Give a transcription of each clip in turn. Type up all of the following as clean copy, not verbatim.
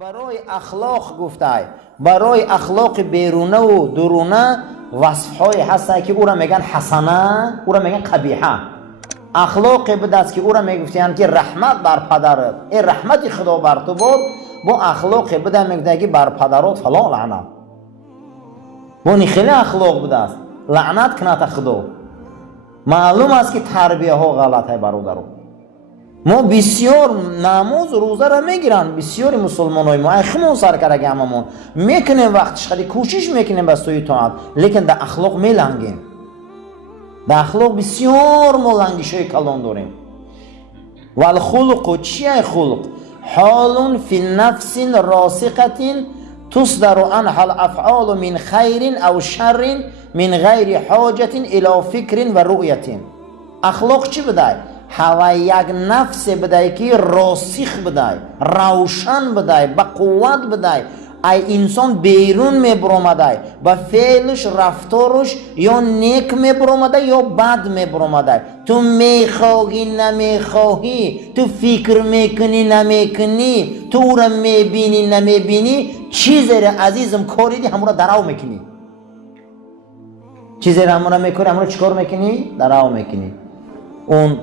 برای اخلاق گفته، برای اخلاق بیرونه و درونه وصفهای هست که او را میگن حسنه، او را میگن قبیحه. اخلاق بده است که او را میگفتن که رحمت بر پدرت، این رحمت خدا بر تو بود. با اخلاق بده میگه که بر پدرات فلان لعنت. بونی خیلی اخلاق بده است، لعنت کنه خدا. معلوم است که تربیه ها غلطه برادران. ما بسیار نماز و روزه را میگیرن، بسیاری مسلمان های ما اخمون سر کرده هممون میکنیم، وقتش خیلی کوشش میکنیم به سوی طاعت، لیکن در اخلاق میلنگیم. در اخلاق بسیار ما لنگش های کلان داریم. و الخلق چیه خلق؟ حال فی نفس راسخت تصدر عنها الافعال من خیر او شر من غیر حاجت الى فکر و رؤیت. اخلاق چی بده؟ هوا یک نفس بده که راسخ بده، روشن بده، با قوت بده. ای انسان بیرون میبرامده با فعلش رفتارش یا نیک میبرامده یا بد میبرامده. تو میخواهی نمیخواهی، تو فکر میکنی نمیکنی، تو او را میبینی نمیبینی، چیزی را عزیزم کاریدی همون را دراو میکنی. چیزی را همون را میکنی، همون را چکار میکنی؟ دراو میکنی. اون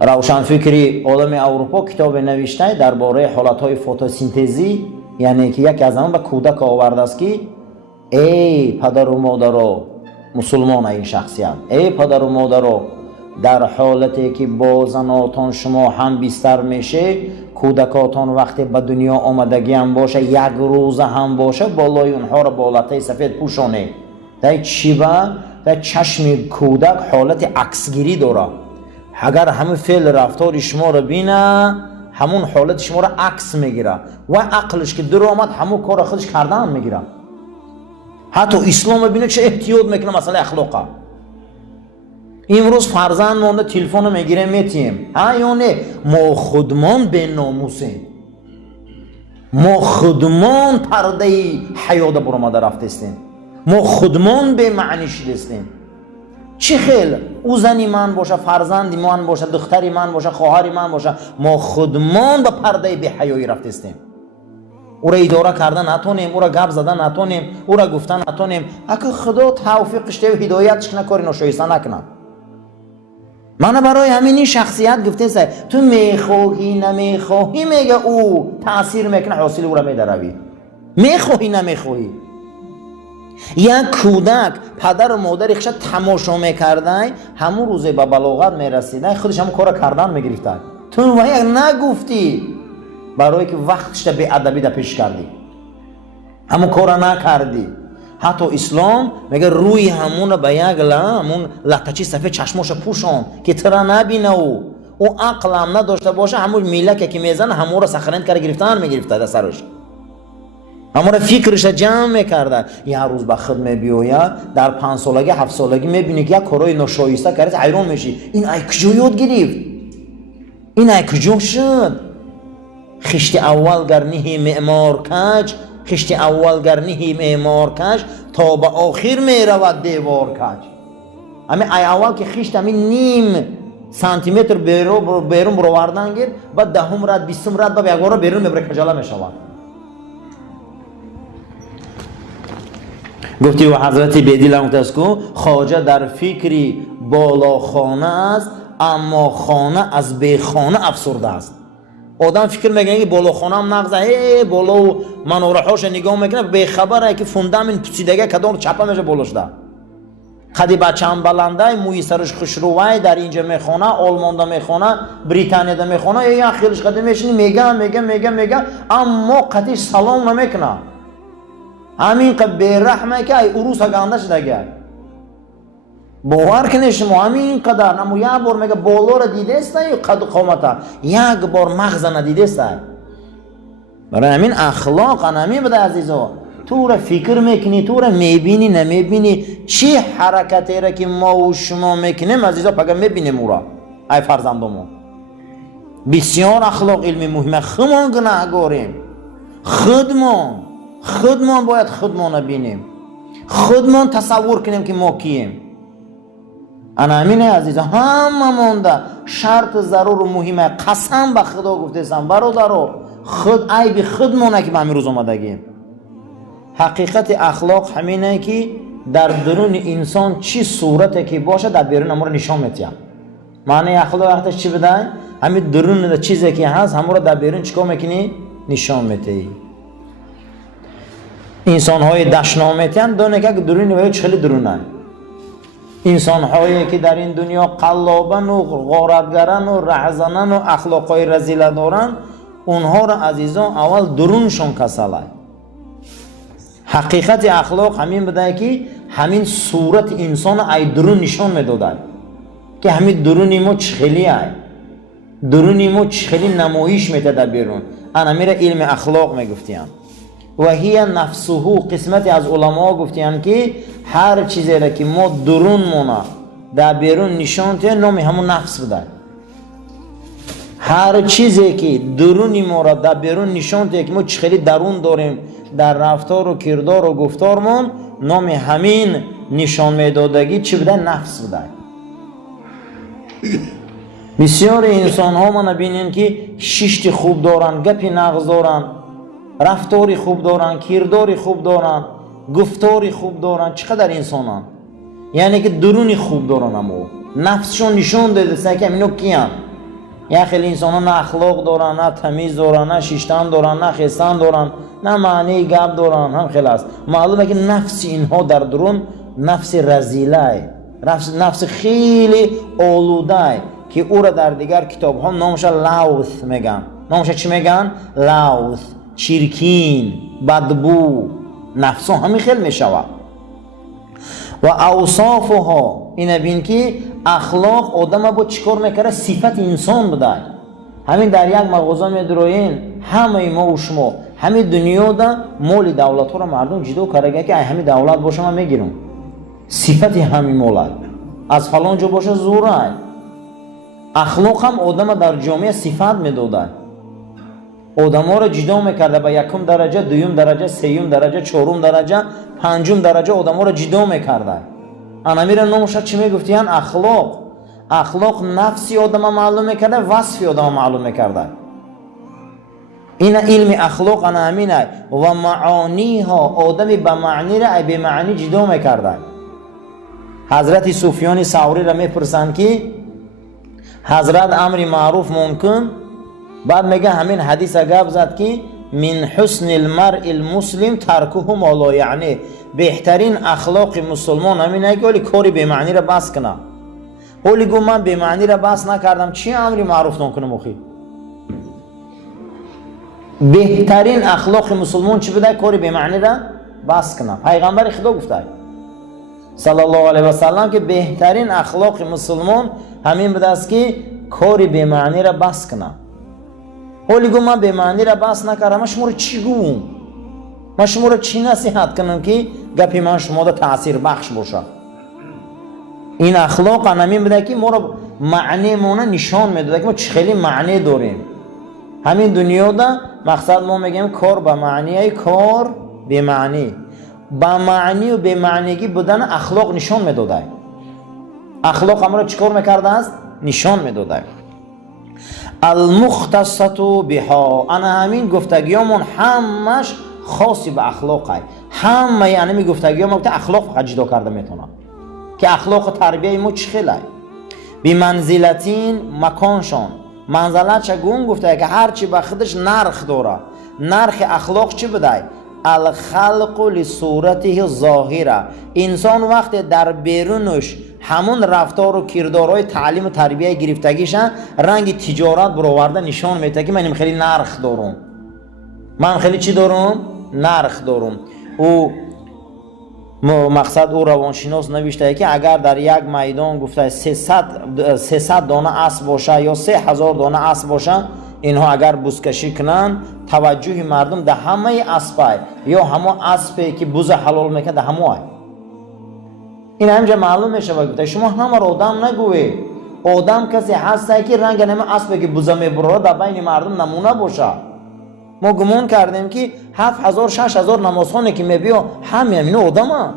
روشنفکری عالم اروپا کتاب نوشته درباره حالتهای فتوسینتزی، یعنی که یکی از آن به کودک آورده است که ای پدر و مادر مسلمان، این شخصیت ای پدر و مادر، در حالتی که با زناتان شما هم بیستر میشه، کودکاتان وقتی به دنیا آمدگی هم باشه، یک روز هم باشه، بالای اونها را با لطه سفید پوشانه. در چیبه در چشم کودک حالت عکسگیری داره. اگر همه فعل رفتار شما رو بینه، همون حالت شما رو عکس میگیره و عقلش که در آمد همون کار خودش کردن میگیره. حتی اسلام بینه چه احتیاط میکنه مثلا اخلاقه. امروز فرزند مونده تلفن میگیره میتیم، یا نه؟ ما خودمان به ناموسیم، ما خودمان پرده حیات برآمده رفتیم، ما خودمان به معنی شدستیم. چه خیل او زنی من باشه، فرزندی من باشه، دختری من باشه، خواهری من باشه، ما خودمان به پرده بی حیایی رفتیم. او را اداره کردن نتونیم، او را گپ زدن نتونیم، او را گفتن نتونیم. اگه خدا توفیقش ده و هدایتش نکنه، ناشایسته نکنه. من برای همین شخصیت گفته سه تو میخواهی نمیخواهی، میگه او تاثیر میکنه، حاصل او را میدروی. میخواهی نمیخواهی. یک کودک پدر و مادرش تماشا میکردن، همون روزه به بلاغت میرسیدن، خودش همون کار کردن میگرفتن. تو یک نگفتی برای که وقتش به ادبی ده پیش کردی، همون کار نکردی. حتی اسلام میگه روی همون به یک همون لطچی سفید چشماش پوشان که ترا نبینه، او عقل هم نداشته باشه، همون میلک که میزنه همون را سخرند کرده گرفتن میگرفته در سرش، همون فکرش جمع میکرده. یه روز به خدمت بیاید در 5 سالگی 7 سالگی میبینی که یک کارای ناشایسته کرده، حیران میشی این ای کجا یاد گرفت، این ای کجا شد. خشت اول گرنه معمار کج، خشت اول گرنه معمار کج، تا به آخر میرود دیوار کج. همین ای اول که خشت همین نیم سانتیمتر بیرون برآوردن گیر، بعد دهم رد 20 رد به یک بار بیرون میبره، کجاله میشود. گفتی و حضرت بیدیل متاسکو خواجه در فکری بالا خانه است، اما خانه از بی خانه افسرده است. آدم فکر میکنه که بالا خانه هم نغزه، بالا و منارهاش نگاه میکنه، به خبره که فوندامنت پوسیدگی کدام چپه میشه بالاش ده. خدی بچه هم بلنده، موی سرش خوشروای در اینجا میخونه، آلمان ده میخونه، بریتانیا ده میخونه، یا خیلیش قدی میشنی میگه اما قدیش سلام نمیکنه. همین که بیرحمه که ای عروس گنده شده گه باور کنه شما همین قدر. اما یک بار میگه بالا را دیده است یا قد و قامت، یک بار مغز ندیده است. برای همین اخلاق نمی بده عزیزا. تو را فکر میکنی، تو را میبینی نمیبینی، چی حرکتی را که ما و شما میکنیم عزیزا پگه میبینیم او را. ای فرزندمون بسیار اخلاق علمی مهمه. خودمان گناهگاریم، خودمان باید خودمان ببینیم، خودمان تصور کنیم که ما کیم. انا همینه عزیزا، همه مونده شرط ضرور و مهمه. قسم به خدا گفتم برادرو، خود عیب خودمونه که به همین روز آمدگیم. حقیقت اخلاق همینه که در درون انسان چی صورته که باشه در بیرون امور نشان میتیم. معنی اخلاق وقتش چی بده؟ همین درون چیزی که هست همون رو در بیرون چیکار میکنی؟ نشان میتی. انسان های دشنامتیان دونه که درون و خیلی درونه. انسان هایی که در این دنیا قلابن و غارتگرن و رهزنن و اخلاق های رذیله دارن، اونها را عزیزان اول درونشون کسله. حقیقت اخلاق همین بوده که همین صورت انسان ای درون نشان میداده که همین درون ما چخیلی ای درون ما چخیلی نمایش میده در بیرون. انا میره علم اخلاق میگفتیم و هی نفسه. قسمتی از علما گفتیم که هر چیزی را که ما درون مونه در بیرون نشان میده نام همون نفس بوده. هر چیزی که درونی ما را در بیرون نشان میده که ما چخیلی درون داریم در رفتار و کردار و گفتارمون، نام همین نشان میدادگی چی بوده؟ نفس بوده. بسیار انسان ها ما نبینین که ششت خوب دارن، گپی نغز دارن، رفتاری خوب دارن، کرداری خوب دارن، گفتاری خوب دارن. چقدر انسانان یعنی که درونی خوب دارن اما نفسشون نشان داده که اینو کیان. یا خیلی انسان ها نه اخلاق دارن، نه تمیز دارن، نه شیشتن دارن، نه خستن دارن، نه معنی گپ دارن. هم خیلی است معلومه که نفس اینها در درون نفس رذیله، نفس خیلی آلوده که او را در دیگر کتاب ها نامش لوث میگن. نامش چی میگن؟ لوث، چرکین، بدبو. نفس ها همین خیلی میشود. و اوصافها اینه بین که اخلاق آدم با چیکار میکره؟ صفت انسان بوده. همین در یک مغازه میدروین همه ما و شما همین دنیا دا مال دولت ها را مردم جدا کرده که همین دولت باشه من میگیرم. صفت همین مال از فلان جا باشه زوره. اخلاق هم آدم در جامعه صفت میداده. آدم ها را جدا میکرده به یکم درجه، دویم درجه، سیوم درجه، چهارم درجه، پنجم درجه آدم ها را جدا میکرده. انا میره نامش چی میگفتین؟ اخلاق. اخلاق نفسی آدم معلوم میکرده، وصفی آدم معلوم میکرده. این علم اخلاق انا همینه. و معانی ها آدم به معنی را به معنی جدا میکرده. حضرت سفیان ثوری را میپرسند که حضرت امر معروف ممکن، بعد میگه همین حدیث گپ زد که من حسن المرء المسلم ترکه ما لا یعنی. بهترین اخلاق مسلمان همینه که ولی کاری به معنی را بس کنه. ولی گو من به معنی را بس نکردم چی امر معروف نکنم اخی؟ بهترین اخلاق مسلمان چی بوده؟ کاری به معنی را بس کنه. پیغمبر خدا گفته صلی الله علیه و سلم که بهترین اخلاق مسلمان همین بوده است که کاری به معنی را بس کنه. ولی گو من به معنی را بس نکردم، من شما رو چی گویم؟ من شما رو چی نصیحت کنم که گپی من شما را تأثیر بخش باشه؟ این اخلاق همین بوده که ما رو معنی مونه نشان میداده که ما چه خیلی معنی داریم. همین دنیا دا مقصد ما میگیم کار به معنی، کار به معنی. با معنی و به معنیگی بودن اخلاق نشان میداده. اخلاق هم را چیکار میکرده است؟ نشان میداده. المختصة بها. انا همین گفتگیامون همش خاصی به اخلاقه. همه یعنی می گفتگیام که اخلاق فقط جدا کرده میتونه که اخلاق تربیه ما چه خیلی بی منزلتین مکانشان. منزلت چگون گفته که هر چی به خودش نرخ داره. نرخ اخلاق چی بده؟ الخلق لصورته ظاهره. انسان وقتی در بیرونش همون رفتار و کردارهای تعلیم و تربیه گرفتگیش رنگ تجارت برآورده نشان میده که من خیلی نرخ دارم. من خیلی چی دارم؟ نرخ دارم. او مقصد او روانشناس نوشته که اگر در یک میدان گفته 300 دانه اسب باشه یا 3000 دانه اسب باشه، اینها اگر بزکشی کنن توجه مردم ده همه اسبای یا همه اسبی که بز حلال میکنه ده همه. این همجا معلوم میشه و شما همه را آدم نگوی. آدم کسی هسته که رنگ نمه اسبی که بز میبره در بین مردم نمونه باشه. ما گمان کردیم که 7000 6000 نمازخانه که میبیا همینو آدم هم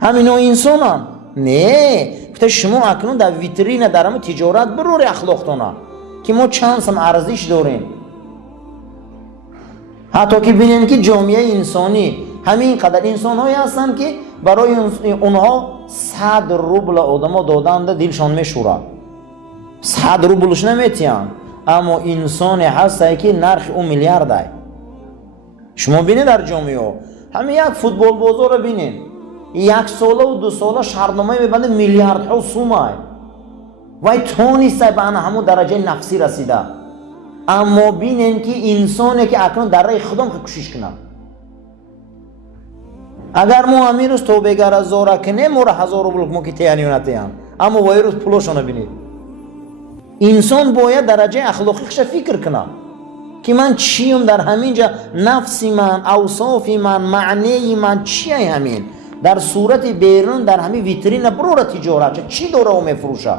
همینو انسان هم. نه گفته شما اکنون در ویترین در همه تجارت برور اخلاقتونه. که ما چند هم ارزش داریم. حتی که ببینین که جامعه انسانی همین قدر انسان هایی هستن که برای اونها 100 روبل آدم دادند دلشان میشوره، 100 روبلش نمیتیان، اما انسان هسته که نرخ اون میلیارده. شما بینید در جامعه همین یک فوتبال بازار رو بینید، 1 ساله و 2 ساله شرطنامه میبنده میلیاردها سومه و تونسته به همون درجه نفسی رسیده. اما بینین که انسانی که اکنون در راه خودم کوشش کنه، اگر ما همین روز توبه گر از زاره کنیم ما را 1000 روبل ما که تیانیونتیم، اما وای روز پولشون بینید. انسان باید درجه اخلاقیش فکر کنه که من چیم در همینجا، نفسی من، اوصافی من، معنی من چیه، همین در صورت بیرون در همین ویترین برو را تجارت چی داره و میفروشه،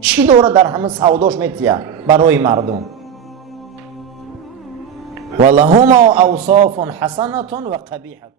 چی داره در همه سوداش میتیه برای مردم. ولهما اوصاف حسنة و قبیحة.